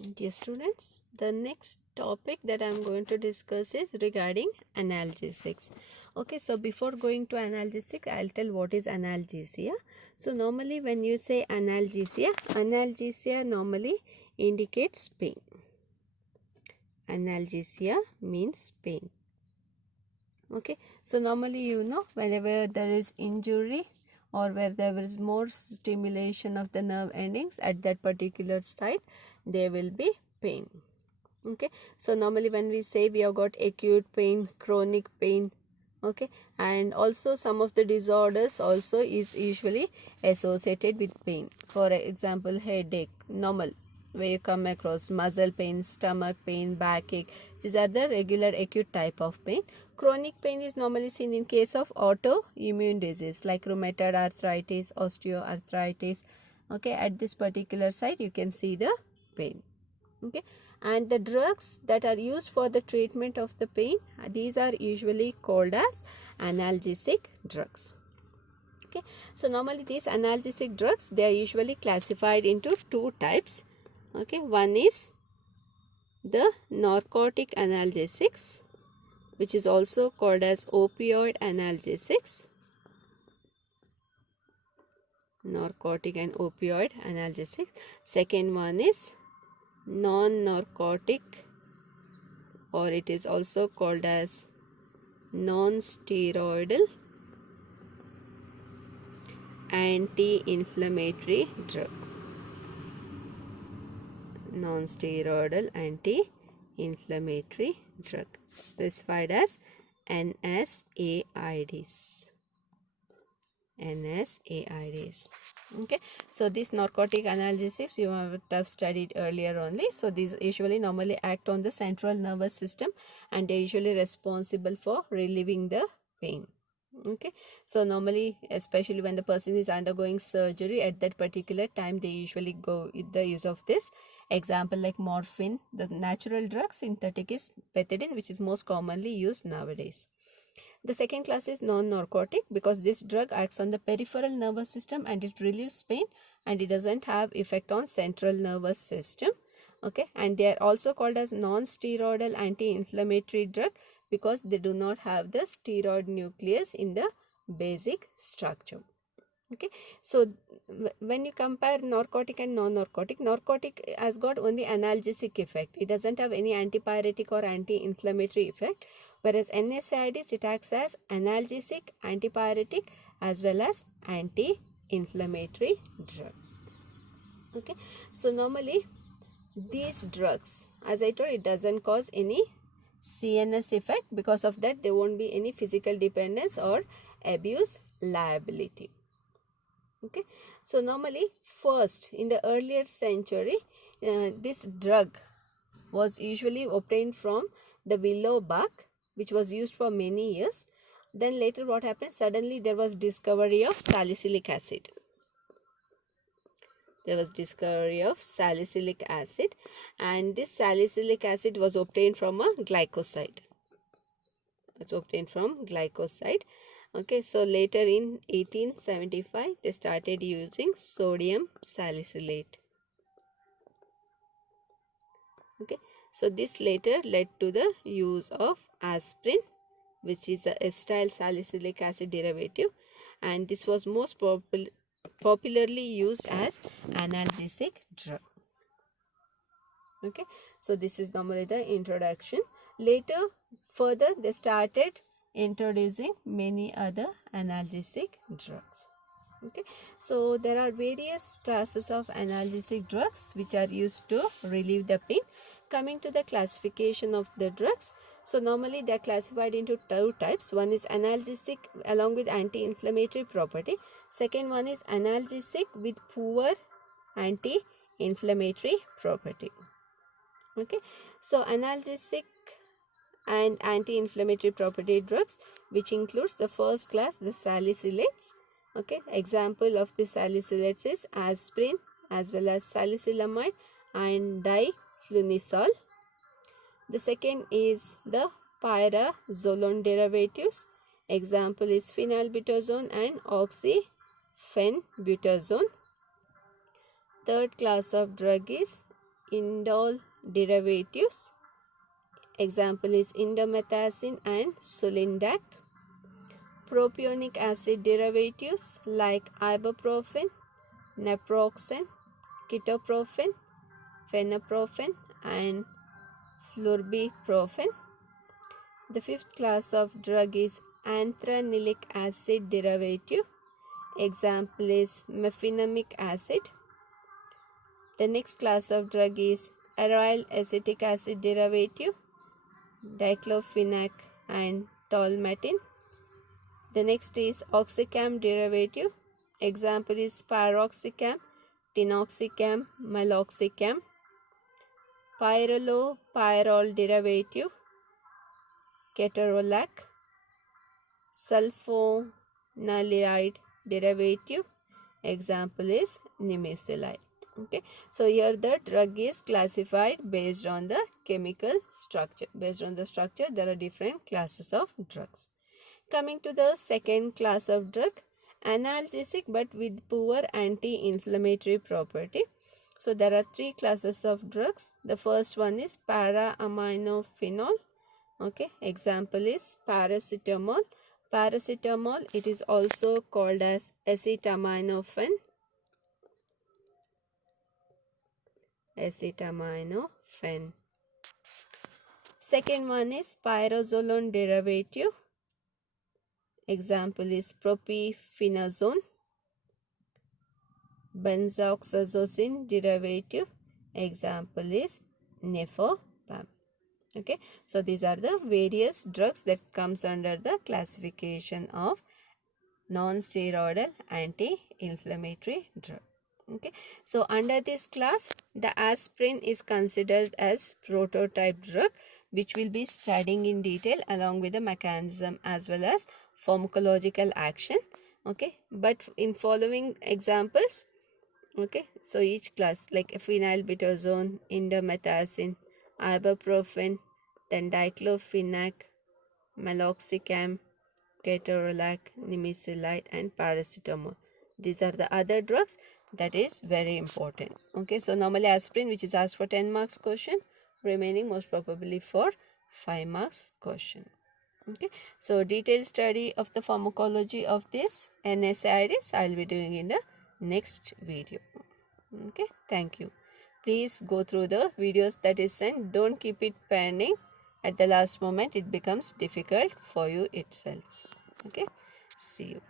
Dear students, the next topic that I am going to discuss is regarding analgesics. Okay, so before going to analgesic, I'll tell what is analgesia. So normally when you say analgesia normally indicates pain. Analgesia means pain. Okay, so normally whenever there is injury or where there is more stimulation of the nerve endings at that particular site, there will be pain. Okay, so normally when we say we have got acute pain, chronic pain, okay, and also some of the disorders also is usually associated with pain. For example, headache, normal, where you come across muscle pain, stomach pain, backache. These are the regular acute type of pain. Chronic pain is normally seen in case of autoimmune disease like rheumatoid arthritis, osteoarthritis. Okay, at this particular site you can see the pain. Okay, and the drugs that are used for the treatment of the pain, these are usually called as analgesic drugs. Okay, so normally these analgesic drugs, they are usually classified into two types. Okay, one is the narcotic analgesics, which is also called as opioid analgesics. Narcotic and opioid analgesics. Second one is non-narcotic, or it is also called as non-steroidal anti-inflammatory drug. Non-steroidal anti-inflammatory drug, specified as NSAIDs. NSAIDs. Okay, so these narcotic analgesics you have studied earlier only. So these usually normally act on the central nervous system and they usually responsible for relieving the pain. Okay, so normally, especially when the person is undergoing surgery, at that particular time they usually go with the use of this. Example like morphine, the natural drug. Synthetic is pethidine, which is most commonly used nowadays. The second class is non-narcotic because this drug acts on the peripheral nervous system and it relieves pain and it doesn't have effect on central nervous system. Okay, and they are also called as non-steroidal anti-inflammatory drug because they do not have the steroid nucleus in the basic structure. Okay, so when you compare narcotic and non-narcotic, narcotic has got only analgesic effect. It doesn't have any antipyretic or anti-inflammatory effect, whereas NSAIDs, it acts as analgesic, antipyretic as well as anti-inflammatory drug. Okay, so normally these drugs, as I told, it doesn't cause any CNS effect. Because of that, there won't be any physical dependence or abuse liability. Okay, so normally first in the earlier century, this drug was usually obtained from the willow bark, which was used for many years. Then later what happened, suddenly there was discovery of salicylic acid. There was discovery of salicylic acid, and this salicylic acid was obtained from a glycoside. It's obtained from glycoside. Okay, so later in 1875 they started using sodium salicylate. Okay, so this later led to the use of aspirin, which is a acetyl salicylic acid derivative, and this was most popularly used as analgesic drug. Okay, so this is normally the introduction. Later further they started introducing many other analgesic drugs. Okay, so there are various classes of analgesic drugs which are used to relieve the pain. Coming to the classification of the drugs, so normally they are classified into two types. One is analgesic along with anti-inflammatory property. Second one is analgesic with poor anti-inflammatory property. Okay, so analgesic and anti-inflammatory property drugs, which includes the first class, the salicylates. Okay, example of the salicylates is aspirin as well as salicylamide and diflunisal. The second is the pyrazolone derivatives. Example is phenylbutazone and oxyphenbutazone. Third class of drug is indole derivatives. Example is indomethacin and sulindac. Propionic acid derivatives like ibuprofen, naproxen, ketoprofen, phenoprofen and flurbiprofen. The fifth class of drug is anthranylic acid derivative. Example is mefenamic acid. The next class of drug is aryl acetic acid derivative, diclofenac and tolmetin. The next is oxycam derivative. Example is piroxicam, tinoxicam, meloxicam. Pyrrolopyrrol derivative, ketorolac. Sulfonamide derivative. Example is nimesulide. Okay, so here the drug is classified based on the chemical structure. Based on the structure, there are different classes of drugs. Coming to the second class of drug, analgesic but with poor anti-inflammatory property. So there are three classes of drugs. The first one is para-aminophenol. Okay, example is paracetamol. Paracetamol, it is also called as acetaminophen. Acetaminophen. Second one is pyrazolone derivative. Example is propionazole. Benzoxazosine derivative. Example is nefopam. Okay, so these are the various drugs that comes under the classification of non-steroidal anti-inflammatory drug. Okay, so under this class, the aspirin is considered as prototype drug, which will be studying in detail along with the mechanism as well as pharmacological action. Okay, but in following examples, okay, so each class like phenylbutazone, indomethacin, ibuprofen, then diclofenac, meloxicam, ketorolac, nimesulide and paracetamol. These are the other drugs that is very important. Okay, so normally aspirin, which is asked for 10 marks question, remaining most probably for 5 marks question. Okay, so detailed study of the pharmacology of this NSAIDs I will be doing in the next video. Okay, thank you. Please go through the videos that is sent. Don't keep it pending. At the last moment, it becomes difficult for you itself. Okay, see you.